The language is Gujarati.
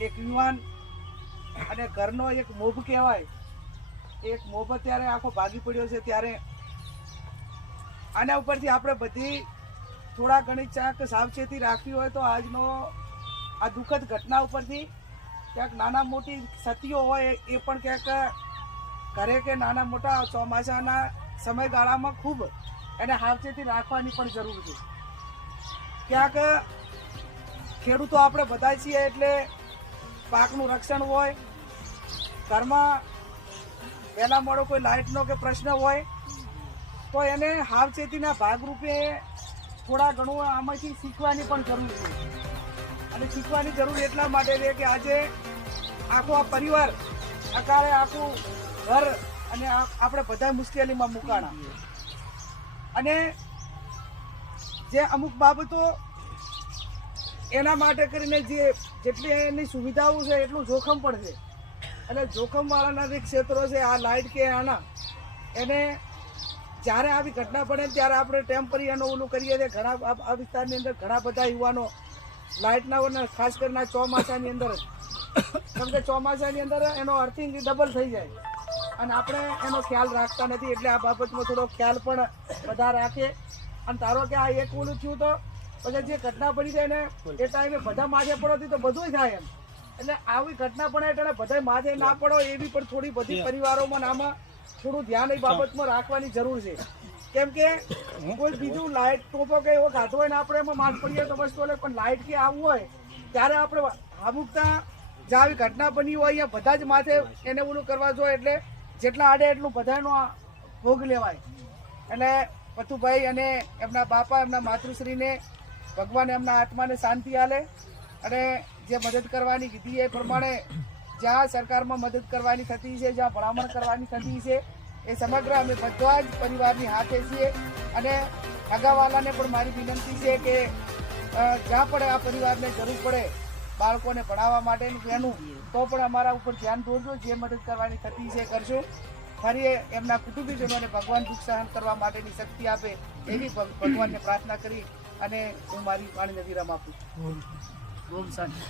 એક યુવાન અને ઘરનો એક મોભ કહેવાય, એક મોભ અત્યારે આખો ભાગી પડ્યો છે, ત્યારે આના ઉપરથી આપણે બધી થોડા ઘણી ચાક સાવચેતી રાખવી હોય તો આજનો આ દુઃખદ ઘટના ઉપરથી ક્યાંક નાના મોટી ક્ષતિઓ હોય એ પણ ક્યાંક ઘરે કે નાના મોટા ચોમાસાના સમયગાળામાં ખૂબ એને સાવચેતી રાખવાની પણ જરૂર છે. ક્યાંક ખેડૂતો આપણે બધા છીએ એટલે પાકનું રક્ષણ હોય, ઘરમાં વહેલા મોડો કોઈ લાઇટનો કે પ્રશ્ન હોય તો એને સાવચેતીના ભાગરૂપે થોડા ઘણું આમાંથી શીખવાની પણ જરૂર છે. અને શીખવાની જરૂર એટલા માટે છે કે આજે આખો આ પરિવાર અકાળે આખું ઘર અને આપણે બધા મુશ્કેલીમાં મુકાણા, અને જે અમુક બાબતો એના માટે કરીને જેટલી એની સુવિધાઓ છે એટલું જોખમ પણ છે. એટલે જોખમવાળાના જે ક્ષેત્રો છે આ લાઇટ કે આના, એને જ્યારે આવી ઘટના પડે ત્યારે આપણે ટેમ્પરરી એનું ઓલું કરીએ છીએ. ઘણા આ વિસ્તારની અંદર ઘણા બધા યુવાનો લાઇટના ખાસ કરીને ચોમાસાની અંદર, કેમ કે ચોમાસાની અંદર એનો અર્થિંગ ડબલ થઈ જાય અને આપણે એનો ખ્યાલ રાખતા નથી. એટલે આ બાબતમાં થોડો ખ્યાલ પણ બધા રાખે. અને ધારો કે આ એક ઓલું થયું તો પછી જે ઘટના પડી જાય ને એ ટાઈમે બધા માથે પડોથી તો બધું થાય એમ. એટલે આવી ઘટના પડે એટલે બધા માથે ના પડો એવી પણ થોડી બધી પરિવારોમાં આમાં થોડું ધ્યાન એ બાબતમાં રાખવાની જરૂર છે. કેમ કે કોઈ બીજું લાઇટ ટોપો કે એવો ખાતો હોય ને આપણે એમાં માથ પડીએ તો બસ બોલે, પણ લાઇટ કે આવવું હોય ત્યારે આપણે અમુકતા જે આવી ઘટના બની હોય અહીંયા બધા જ માથે એને ઓલું કરવા જોઈએ. એટલે જેટલા આડે એટલું બધાનો ભોગ લેવાય. એટલે પથુભાઈ અને એમના બાપા એમના માતૃશ્રીને ભગવાન એમના આત્માને શાંતિ આલે, અને જે મદદ કરવાની કીધી એ પ્રમાણે જ્યાં સરકારમાં મદદ કરવાની થતી છે, જ્યાં ભલામણ કરવાની થતી છે, એ સમગ્ર અમે બધા જ પરિવારની હાથે છીએ. અને અગાવાલાને પણ મારી વિનંતી છે કે જ્યાં પણ આ પરિવારને જરૂર પડે બાળકોને ભણાવવા માટેનું એનું તો પણ અમારા ઉપર ધ્યાન દોરજો. જે મદદ કરવાની થતી છે કરશું. ફરી એમના કુટુંબીજનોને ભગવાન દુઃખ સહન કરવા માટેની શક્તિ આપે એવી ભગવાનને પ્રાર્થના કરી અને હું મારી વાણીને વિરામ આપું છું. ઓમ શાંતિ.